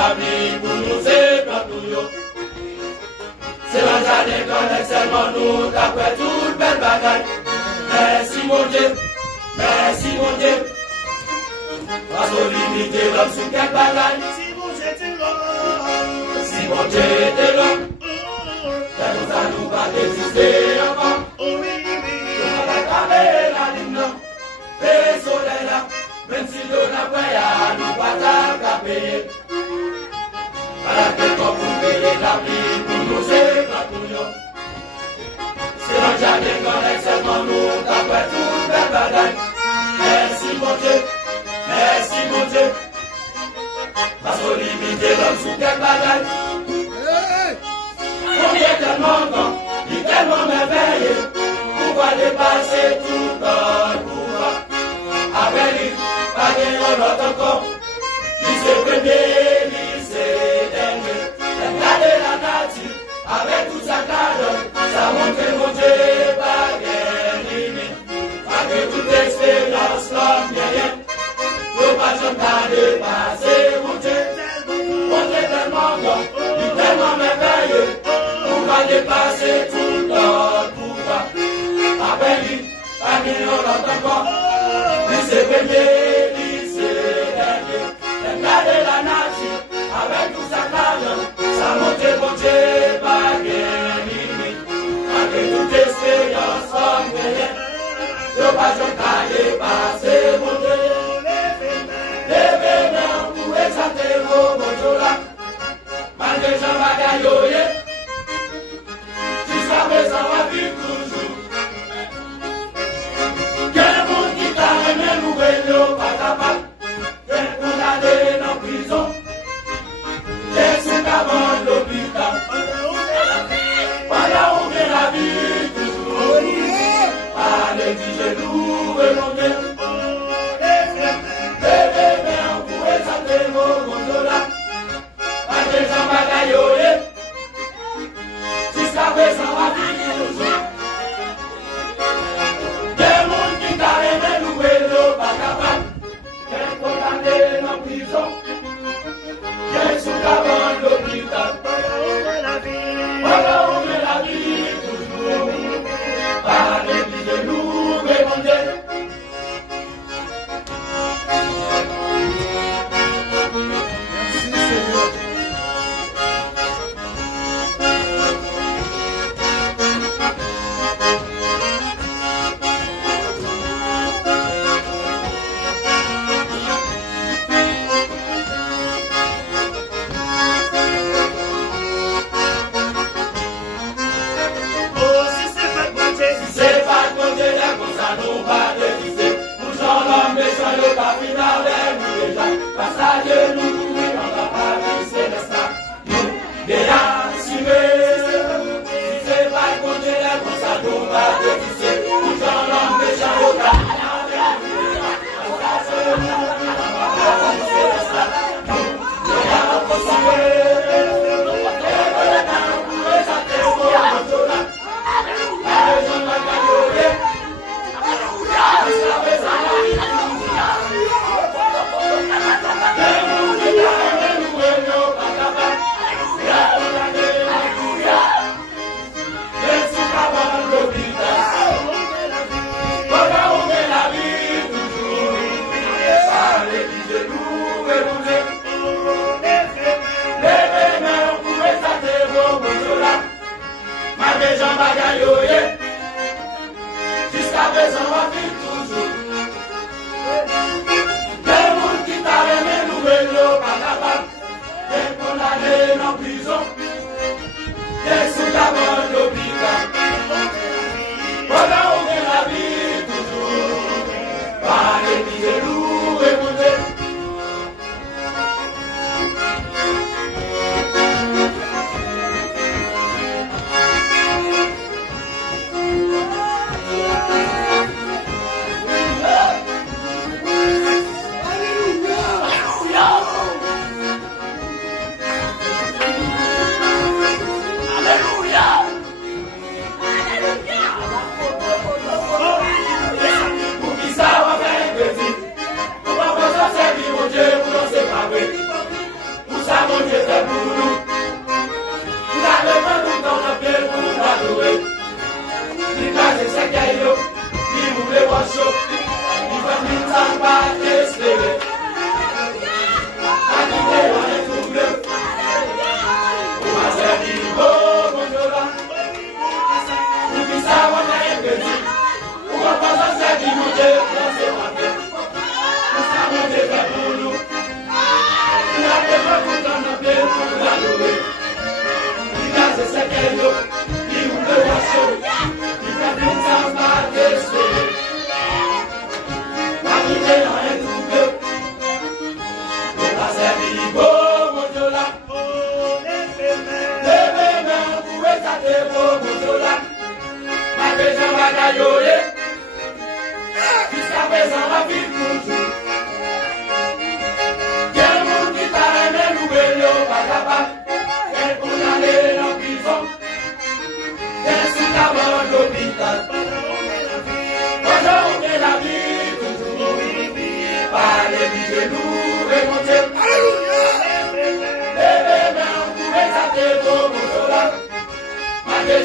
la vie pour nous et pour nous. C'est la journée qu'on est seulement nous, d'après toute belle bagaille. Merci mon Dieu, merci mon Dieu. Parce qu'on limite l'homme sous quelle bagaille. Si mon Dieu était là, si mon Dieu était là, c'est pour ça nous pas désister encore. oh oui, oui. On va garder la ligne, le soleil là, même si l'on a payé, nous pas t'attraper. Voilà que quand vous payez la vie pour nous et pour nous. C'est le jardin qu'on est seulement nous, d'après toute belle bagaille. Merci mon Dieu, merci mon Dieu. Parce qu'on limite l'homme sous quelle bagaille. On y est tellement grand, il est tellement merveilleux. Pourquoi dépasser tout notre pouvoir. Avec lui, pas de l'autre encore. Lycée premier, lycée dernier. Regardez la nature, avec tout sa cadre. Ça montre mon Dieu, pas de limite. Malgré toute expérience, l'homme n'est rien. Nous pas jamais dépasser mon Dieu. Mon Dieu est tellement grand, il est tellement merveilleux. Pourquoi dépasser tout notre pouvoir. Après lui, pas de l'autre encore. Lycée premier, lycée dernier. Regardez la nature, avec tout sa cadre. Ça montre mon Dieu, pas de limite. Malgré toute expérience, l'homme n'est rien. Nous pas jamais dépasser mon Dieu. Levez main pour exalter vos bonjours là. Malgré Jean Bagayoye, jusqu'à présent on vit toujours. Quel monde qui t'a aimé nous pas capable. Quel condamné dans prison. Quel sous avant l'hôpital. Pendant on fait la vie toujours. Par les genoux et mon Dieu. Jusqu'à présent, on vit toujours. Des mondes qui t'a aimé nous et pas capable. Quel condamné dans prison. Quel sous avant l'hôpital. Pendant on met la vie toujours. Par les genoux et mon Dieu.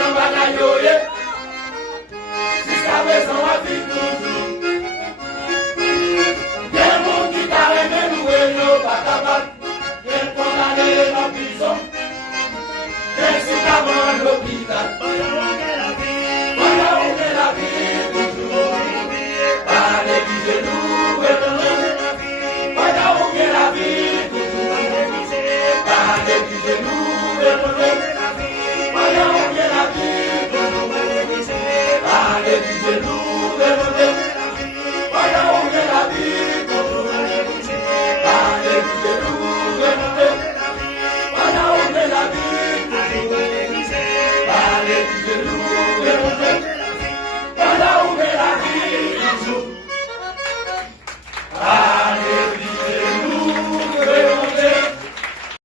gens bagaille, jusqu'à présent, on vit toujours. Il y a un monde qui t'a aimé, nous et nous, pas capable. Il y a un condamné dans la prison. Il y a un citoyen dans l'hôpital. Pendant on est la vie, toujours. Pas négliger nous et nous. Pendant on est la vie, toujours. Pas négliger nous et nous. Pendant on est la vie, toujours. Pas négliger nous et nous. Pendant on est la vie, toujours. Pas négliger nous et nous. Pendant on est la vie, toujours. Pas négliger nous.